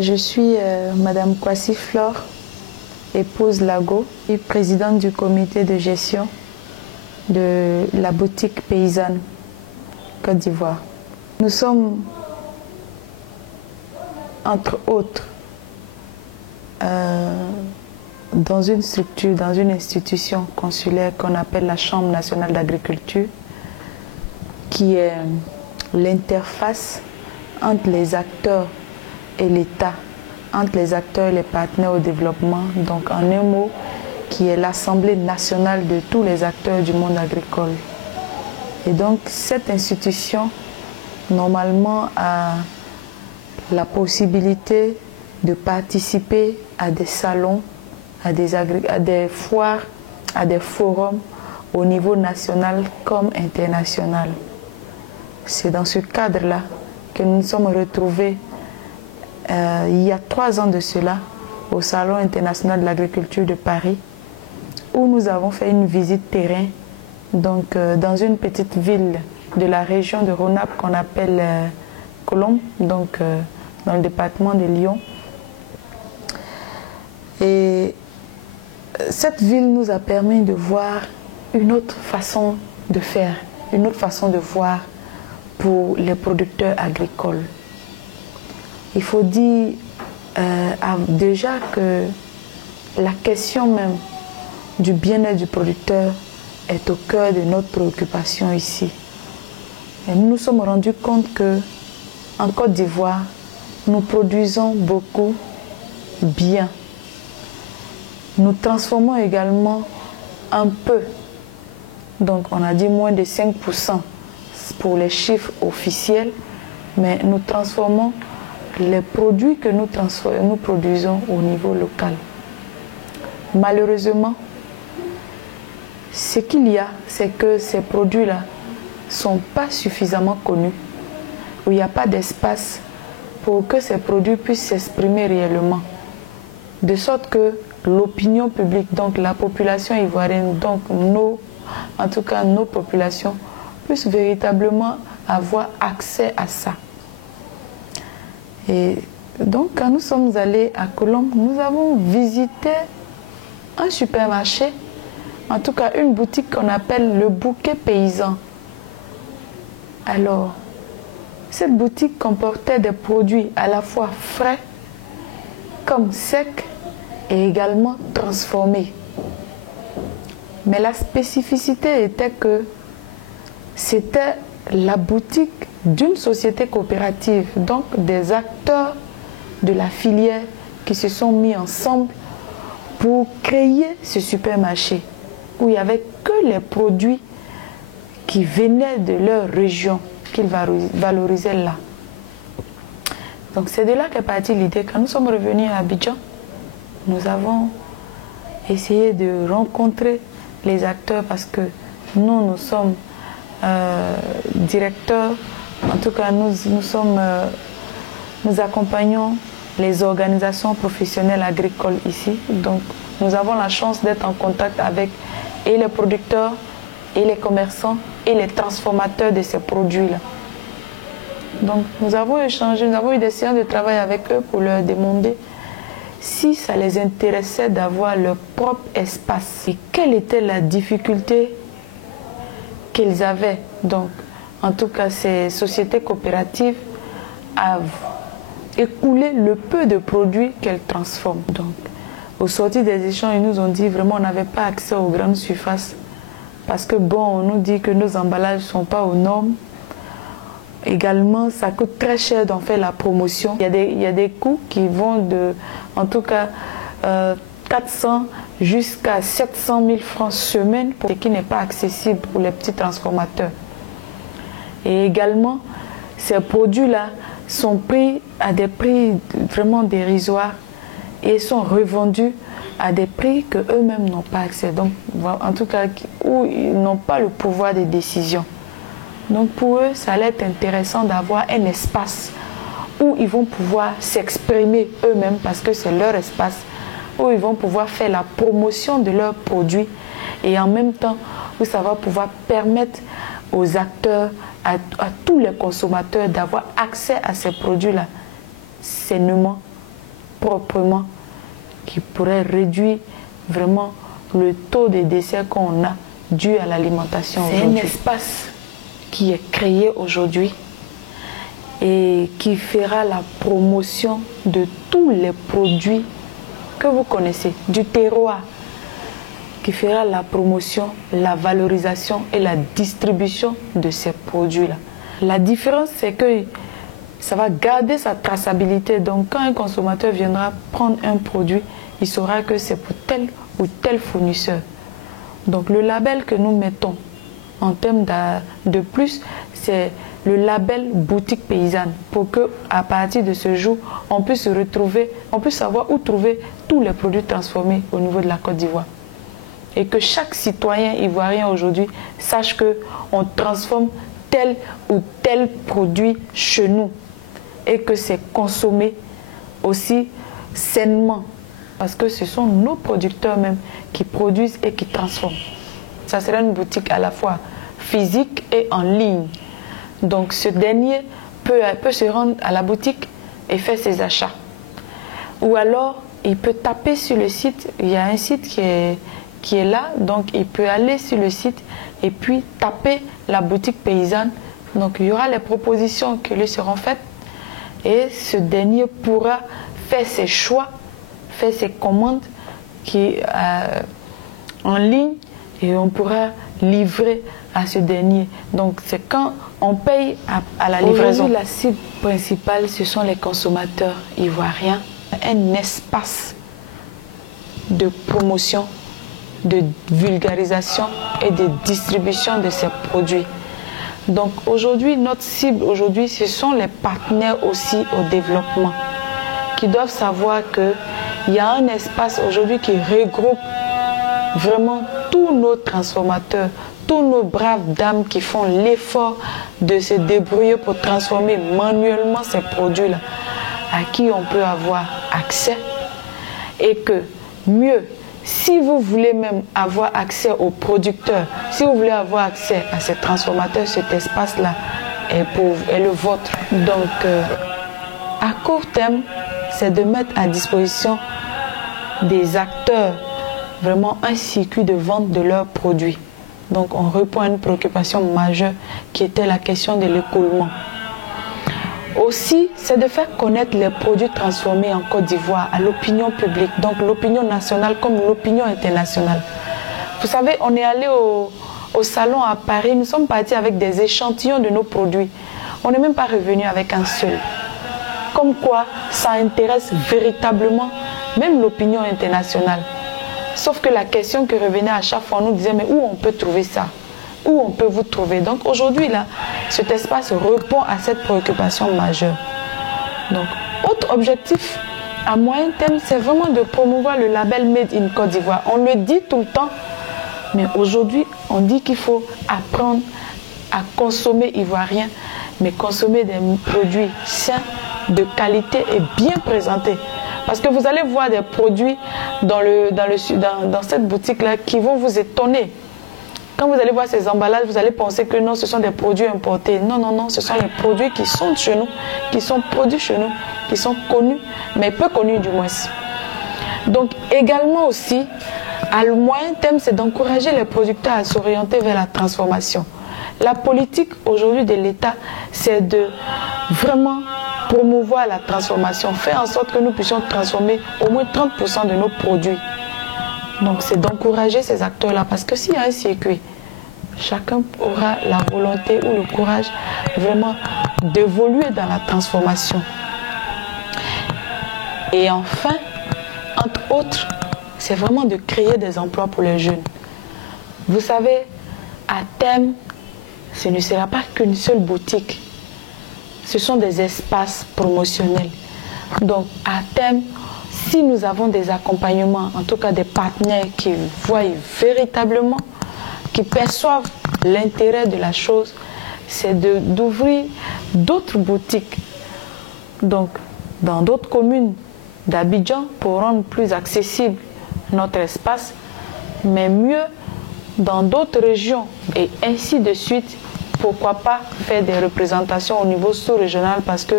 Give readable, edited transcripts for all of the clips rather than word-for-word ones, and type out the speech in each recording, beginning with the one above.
Je suis Madame Kwasi Flore, épouse Lago, et présidente du comité de gestion de la boutique paysanne Côte d'Ivoire. Nous sommes, entre autres, dans une structure, dans une institution consulaire qu'on appelle la Chambre nationale d'agriculture, qui est l'interface entre les acteurs et l'État, entre les acteurs et les partenaires au développement, donc en un mot, qui est l'Assemblée nationale de tous les acteurs du monde agricole. Et donc cette institution, normalement, a la possibilité de participer à des salons, à des foires, à des forums au niveau national comme international. C'est dans ce cadre-là que nous nous sommes retrouvés il y a 3 ans de cela au Salon international de l'agriculture de Paris, où nous avons fait une visite terrain donc, dans une petite ville de la région de Rhône-Alpes qu'on appelle Colombes, donc dans le département de Lyon. Et cette ville nous a permis de voir une autre façon de faire, une autre façon de voir pour les producteurs agricoles. Il faut dire déjà que la question même du bien-être du producteur est au cœur de notre préoccupation ici. Et nous nous sommes rendus compte que en Côte d'Ivoire, nous produisons beaucoup bien. Nous transformons également un peu, donc on a dit moins de 5% pour les chiffres officiels, mais nous transformons les produits que nous produisons au niveau local. Malheureusement, ce qu'il y a, c'est que ces produits-là ne sont pas suffisamment connus, où il n'y a pas d'espace pour que ces produits puissent s'exprimer réellement. De sorte que l'opinion publique, donc la population ivoirienne, donc en tout cas nos populations, puissent véritablement avoir accès à ça. Et donc quand nous sommes allés à Colombes, nous avons visité un supermarché, en tout cas une boutique qu'on appelle le bouquet paysan. Alors, cette boutique comportait des produits à la fois frais, comme secs, et également transformés. Mais la spécificité était que c'était la boutique d'une société coopérative, donc des acteurs de la filière qui se sont mis ensemble pour créer ce supermarché où il n'y avait que les produits qui venaient de leur région qu'ils valorisaient là. Donc c'est de là qu'est partie l'idée. Quand nous sommes revenus à Abidjan, nous avons essayé de rencontrer les acteurs parce que nous sommes directeurs, en tout cas nous accompagnons les organisations professionnelles agricoles ici. Donc nous avons la chance d'être en contact avec et les producteurs, et les commerçants, et les transformateurs de ces produits-là. Donc nous avons échangé, nous avons eu des séances de travail avec eux pour leur demander si ça les intéressait d'avoir leur propre espace et quelle était la difficulté qu'ils avaient, donc en tout cas ces sociétés coopératives, à écouler le peu de produits qu'elles transforment. Donc au sortir des échanges, ils nous ont dit vraiment on n'avait pas accès aux grandes surfaces parce que bon, on nous dit que nos emballages ne sont pas aux normes. Également, ça coûte très cher d'en faire la promotion. Il y a des coûts qui vont de, en tout cas, 400 jusqu'à 700 000 francs semaine, ce qui n'est pas accessible pour les petits transformateurs. Et également, ces produits-là sont pris à des prix vraiment dérisoires et sont revendus à des prix qu'eux-mêmes n'ont pas accès. Donc, en tout cas, où ils n'ont pas le pouvoir de décision. Donc pour eux, ça allait être intéressant d'avoir un espace où ils vont pouvoir s'exprimer eux-mêmes parce que c'est leur espace, où ils vont pouvoir faire la promotion de leurs produits et en même temps où ça va pouvoir permettre aux acteurs, à tous les consommateurs d'avoir accès à ces produits-là sainement proprement, qui pourrait réduire vraiment le taux de décès qu'on a dû à l'alimentation aujourd'hui. C'est un espace qui est créé aujourd'hui et qui fera la promotion de tous les produits que vous connaissez, du terroir, qui fera la promotion, la valorisation et la distribution de ces produits-là. La différence, c'est que ça va garder sa traçabilité. Donc, quand un consommateur viendra prendre un produit, il saura que c'est pour tel ou tel fournisseur. Donc, le label que nous mettons en termes de plus, c'est le label boutique paysanne, pour que à partir de ce jour, on puisse retrouver, on puisse savoir où trouver tous les produits transformés au niveau de la Côte d'Ivoire. Et que chaque citoyen ivoirien aujourd'hui sache qu'on transforme tel ou tel produit chez nous et que c'est consommé aussi sainement, parce que ce sont nos producteurs même qui produisent et qui transforment. Ça sera une boutique à la fois physique et en ligne. Donc ce dernier peut se rendre à la boutique et faire ses achats. Ou alors il peut taper sur le site, il y a un site qui est là, donc il peut aller sur le site et puis taper la boutique paysanne. Donc il y aura les propositions qui lui seront faites et ce dernier pourra faire ses choix, faire ses commandes en ligne et on pourra livrer à ce dernier. Donc c'est quand on paye à la livraison. Aujourd'hui, la cible principale, ce sont les consommateurs ivoiriens. Un espace de promotion, de vulgarisation et de distribution de ces produits. Donc aujourd'hui, notre cible aujourd'hui, ce sont les partenaires aussi au développement qui doivent savoir qu'il y a un espace aujourd'hui qui regroupe vraiment tous nos transformateurs, tous nos braves dames qui font l'effort de se débrouiller pour transformer manuellement ces produits-là, à qui on peut avoir accès. Et que mieux, si vous voulez même avoir accès aux producteurs, si vous voulez avoir accès à ces transformateurs, cet espace-là est le vôtre. Donc, à court terme, c'est de mettre à disposition des acteurs vraiment un circuit de vente de leurs produits. Donc, on répond à une préoccupation majeure qui était la question de l'écoulement. Aussi, c'est de faire connaître les produits transformés en Côte d'Ivoire à l'opinion publique, donc l'opinion nationale comme l'opinion internationale. Vous savez, on est allé au salon à Paris, nous sommes partis avec des échantillons de nos produits. On n'est même pas revenu avec un seul. Comme quoi, ça intéresse véritablement même l'opinion internationale. Sauf que la question qui revenait à chaque fois, on nous disait, mais où on peut trouver ça? Où on peut vous trouver? Donc aujourd'hui, là, cet espace répond à cette préoccupation majeure. Donc, autre objectif à moyen terme, c'est vraiment de promouvoir le label Made in Côte d'Ivoire. On le dit tout le temps, mais aujourd'hui, on dit qu'il faut apprendre à consommer ivoirien, mais consommer des produits sains, de qualité et bien présentés. Parce que vous allez voir des produits dans cette boutique-là qui vont vous étonner. Quand vous allez voir ces emballages, vous allez penser que non, ce sont des produits importés. Non, non, non, ce sont les produits qui sont chez nous, qui sont produits chez nous, qui sont connus, mais peu connus du moins. Donc également aussi, à moyen terme, c'est d'encourager les producteurs à s'orienter vers la transformation. La politique aujourd'hui de l'État, c'est de vraiment promouvoir la transformation, faire en sorte que nous puissions transformer au moins 30% de nos produits. Donc c'est d'encourager ces acteurs-là, parce que s'il y a un circuit, chacun aura la volonté ou le courage vraiment d'évoluer dans la transformation. Et enfin, entre autres, c'est vraiment de créer des emplois pour les jeunes. Vous savez, à terme, ce ne sera pas qu'une seule boutique. Ce sont des espaces promotionnels. Donc, à terme, si nous avons des accompagnements, en tout cas des partenaires qui voient véritablement, qui perçoivent l'intérêt de la chose, c'est d'ouvrir d'autres boutiques. Donc, dans d'autres communes d'Abidjan pour rendre plus accessible notre espace, mais mieux dans d'autres régions et ainsi de suite, pourquoi pas faire des représentations au niveau sous-régional parce que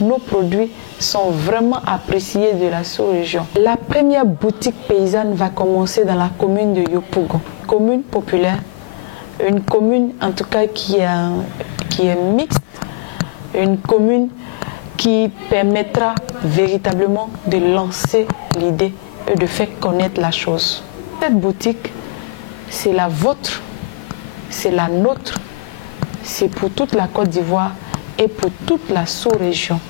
nos produits sont vraiment appréciés de la sous-région. La première boutique paysanne va commencer dans la commune de Yopougon, commune populaire, une commune en tout cas qui est mixte, une commune qui permettra véritablement de lancer l'idée et de faire connaître la chose. Cette boutique, c'est la vôtre, c'est la nôtre, c'est pour toute la Côte d'Ivoire et pour toute la sous-région.